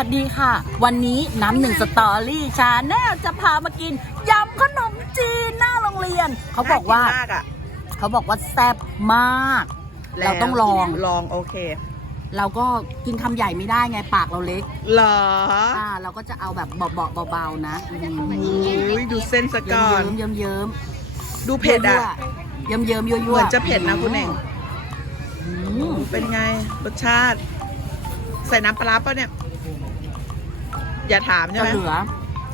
วัสดีค่ะ วันนี้น้ำหนึ่งสตอรี่ชาแนลจะพามากินยำขนมจีนหน้าโรงเรียน เขาบอกว่า น่นมากอะเขาบอกว่าแซ่บมากแล้วเราต้องลอง ลองโอเค เราก็กินคำใหญ่ไม่ได้ไงปากเราเล็กเหรออ่าเราก็จะเอาแบบเบาๆเบาๆนะอืมอุ้ยดูเส้นสะเยิ้ก่อนมๆเยิ้มๆเยิ้มดูเผ็ดอะเยิ้มๆเยิ้มๆยั่วๆเหมือนจะเผ็ดนะคุณเองอืมเป็นไงรสชาติ ใส่น้ำปลาร้าป่ะเนี่ย อย่าถามใช่จะไหมเหลือ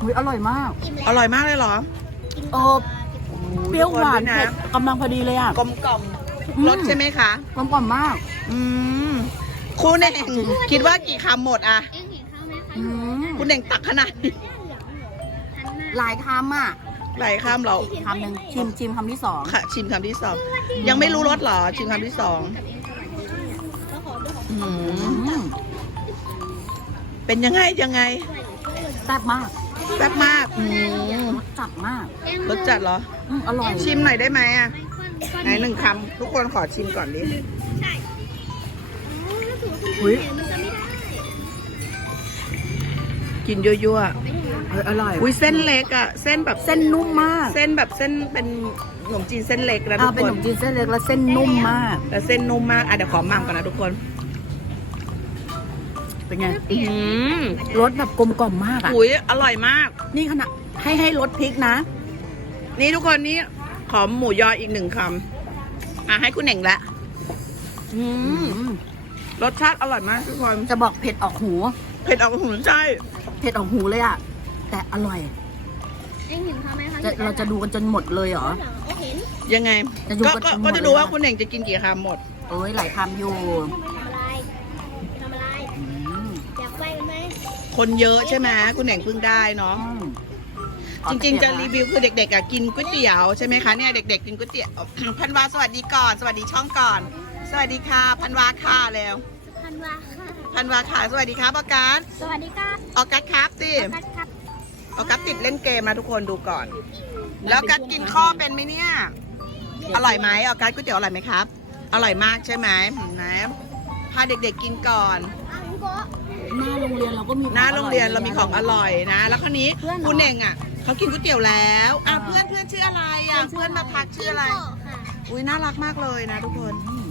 อุ๊ยอร่อยมาก อร่อยมากเลยเหรอเออเปรี้ยวหวานทุกคเผ็ดกำลังพอดีเลยอะกลมกล่อมอืมรสใช่ไหมคะกลมกล่อมมาก อืมคุณเองคิดว่ากี่คำหมดอะเอ็งเห็นเขาไหมคะอืมคุณเองตักขนาดนี้หันหน้าหลายคำอะหลายคำเราคำหนึ่งชิมชิมคำที่สองค่ะ ชิมคำที่สองยังไม่รู้รสเหรอ ชิมคำที่สองแล้วขอดูของอือืมมเป็นยังไงยังไง แซ่บมากแซ่บมากอืมรสจัดมากรสจัดเหรอ อืมอร่อยชิมหน่อยได้ไหมอะก้อนไหนหนึ่งคำทุกคนขอชิมก่อนดิใช่อ๋อแล้วถือว่าคุณอุ๊ยเห็นมันจะไม่ได้กินยั่วเอออร่อยๆอุ้ยเส้นเล็กอะ เส้นแบบเส้นนุ่มมากเส้นแบบเส้นเป็นขนมจีนเส้นเล็กนะทุอ่ากเป็นคขนนมจีนเส้นเล็กแล้วเส้นนุ่มมากแต่เส้นนุ่มมากอะเดี๋ยวขอหม่ำก่อนนะทุกคน เป็นไงอืมรสแบบกลมกล่อมมากอะอุ้ยอร่อยมาก นี่ขนาดให้ให้รสพริกนะ นี่ทุกคนนี่ขอหมูยออีกหนึ่งคำอะให้คุณเหน่งละอืมอืมรสชาติอร่อยมากทุกคนจะบอกเผ็ดออกหู เผ็ดออกหูใช่เผ็ดออกหูเลยอะ แต่อร่อยเอ็งเห็นเขาไหมคะจะเราจะดูกันจนหมดเลยเหรอโอ้เห็นยังไงจะอยู่ก็กันก็หมดก็จะดูเลยว่าอะคุณเหน่งจะกินกี่คำหมด โอ้ยหลายคำอยู่ คนเยอะใช่ไหมคุณเหน่งเพิ่งได้เนาะอืมจริงๆจะรีวิวคือเด็กๆอะกินก๋วยเตี๋ยวใช่ไหมคะเนี่ยเด็ก ๆ กินก๋วยเตี๋ยวพันวาสวัสดีก่อน สวัสดีช่องก่อน สวัสดีค่ะ พันวาค่ะแล้ว พันวาค่ะพันวาค่ะสวัสดีครับออกัสสวัสดีครับออกัสครับสิกัดครับออกัสติดเล่นเกมนะทุกคนดูก่อน แล้วกัสกินข้อเป็นไหมเนี่ยอร่อยไหมออกัสก๋วยเตี๋ยวอร่อยไหมครับ อร่อยมากใช่ไหมเห็นไหมพาเด็กๆกินก่อนอังโกะ หน้าโรงเรียนเราก็มีขอหน้าโรงเรียนอเรามีของอร่อยนะ แล้วคราวนี้เพื่อนเหรอคุณเองอะเขากินก๋วยเตี๋ยวแล้วอะอ่าเพื่อนเพื่อนชื่ออะไรอะเพื่อนมาทักชื่ออะไรโกค่ะอุ้ยน่ารักมากเลยนะทุกคนอืม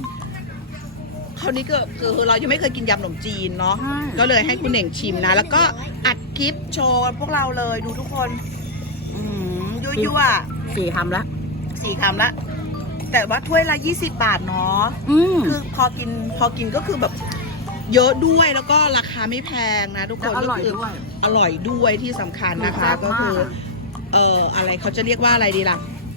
คราวนี้ก็คือเรายังไม่เคยกินยำขนมจีนเนาะใช่ก็เลยให้คุณเน่งชิมนะ แล้วก็อัดคลิปโชว์พวกเราเลยดูทุกคนอืมยั่วๆสี่คำละสี่คำละแต่ว่าถ้วยละ20บาทเนาะอืมคือพอกินพอกินก็คือแบบ เยอะด้วยแล้วก็ราคาไม่แพงนะทุกคแต่นอร่อยก็คืด้วย อร่อยด้วยที่สำคัญนะคะ แซ่บก็มากคือ เอ่ออะไรเขาจะเรียกว่าอะไรดีล่ะ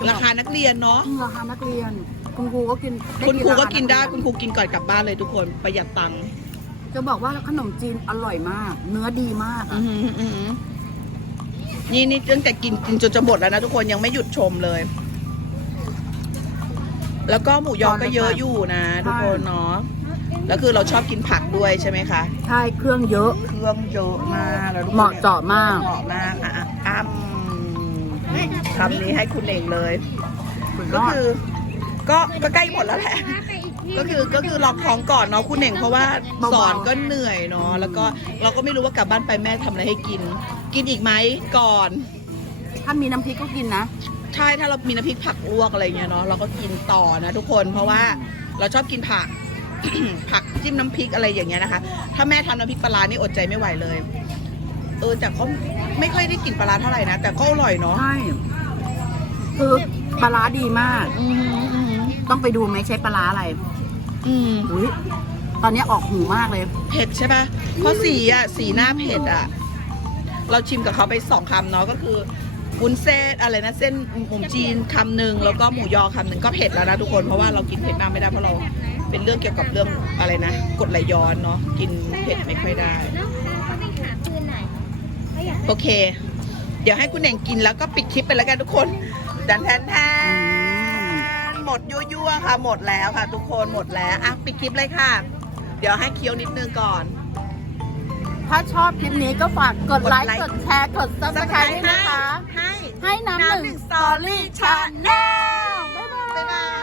ราคานักเรียนเนาะอืมราคานักเรียน คุณครูก็กินได้คุณครูก็กินได้ราาคุณครูกินก่อนกลับบ้านเลยทุกคนประหยัดตังค์จะบอกว่าขนมจีนอร่อยมาก เนื้อดีมากอื้อะอหืออื้อหือนี่นี่ตั้งแต่กินกินจนจะหมดแล้วนะทุกคนยังไม่หยุดชมเลย แล้วก็หมูยอก็เยอะอยู่นะ ทุกคนเนาะ แล้วคือเราชอบกินผักด้วยใช่ไหมคะ ใช่เครื่องเยอะ เครื่องเยอะมากแล้วทุกคนเหมาะเจาะมาก เหมาะมากอะอะอ้ำคำนี้ให้คุณเองเลย ก็คือ ก็ก็ใกล้หมดแล้วแหละไปอีกที่ก็คือก็คือลองท้องก่อนเนาะคุณเองเพราะว่าเบาๆสอนก็เหนื่อยเนาะแล้วก็เราก็ไม่รู้ว่ากลับบ้านไปแม่ทำอะไรให้กิน กินอีกไหมก่อน ถ้ามีน้ำพริกก็กินนะใช่ถ้าเรามีน้ำพริกผักลวกอะไรเงี้ยเนาะเราก็กินต่อนะทุกคนเพราะว่าเราชอบกินผัก ผักจิ้มน้ำพริกอะไรอย่างเงี้ยนะคะ ถ้าแม่ทำน้ำพริกปลาร้านี่อดใจไม่ไหวเลย เออแต่เขาไม่ค่อยได้กลิ่นปลาร้าเท่าไหร่นะ แต่ก็อร่อยเนาะใช่คือปลาร้าดีมาก อืมอืมต้องไปดูไหมใช้ปลาร้าอะไรอืมอุ้ยตอนนี้ออกหูมากเลย เผ็ดใช่ปะเพราะสีอะสีหน้าเผ็ดอะ เราชิมกับเขาไปสองคำเนาะก็คือ วุ้นเส้นอะไรนะเส้นหมูจีนคำหนึ่งแล้วก็หมูยอคำหนึ่งก็เผ็ดแล้วนะทุกคนเพราะว่าเรากินเผ็ดมากไม่ได้เพราะเราเป็นเรื่องเกี่ยวกับเรื่องอะไรนะกรดไหลย้อนเนาะกินเผ็ดไม่ค่อยได้แล้วเขาไปหาปืนไหนเขาอยากโอเค เดี๋ยวให้คุณเน่งกินแล้วก็ปิดคลิปไปแล้วกันทุกคนดันแทนแทนหมดยั่วๆค่ะ หมดแล้วค่ะ ทุกคนหมดแล้วอะปิดคลิปเลยค่ะ เดี๋ยวให้เคี้ยวนิดนึงก่อนถ้าชอบคลิปนี้ก็ฝากกดไลกดไลค์ค์ กดแชร์ กดซับสไครต์ด้วยนะคะ ให้ให้น้ำหน้ำหนึ่นึ่งงสสตตออรี่รี่ชาชาแนแนลบ๊ายบาย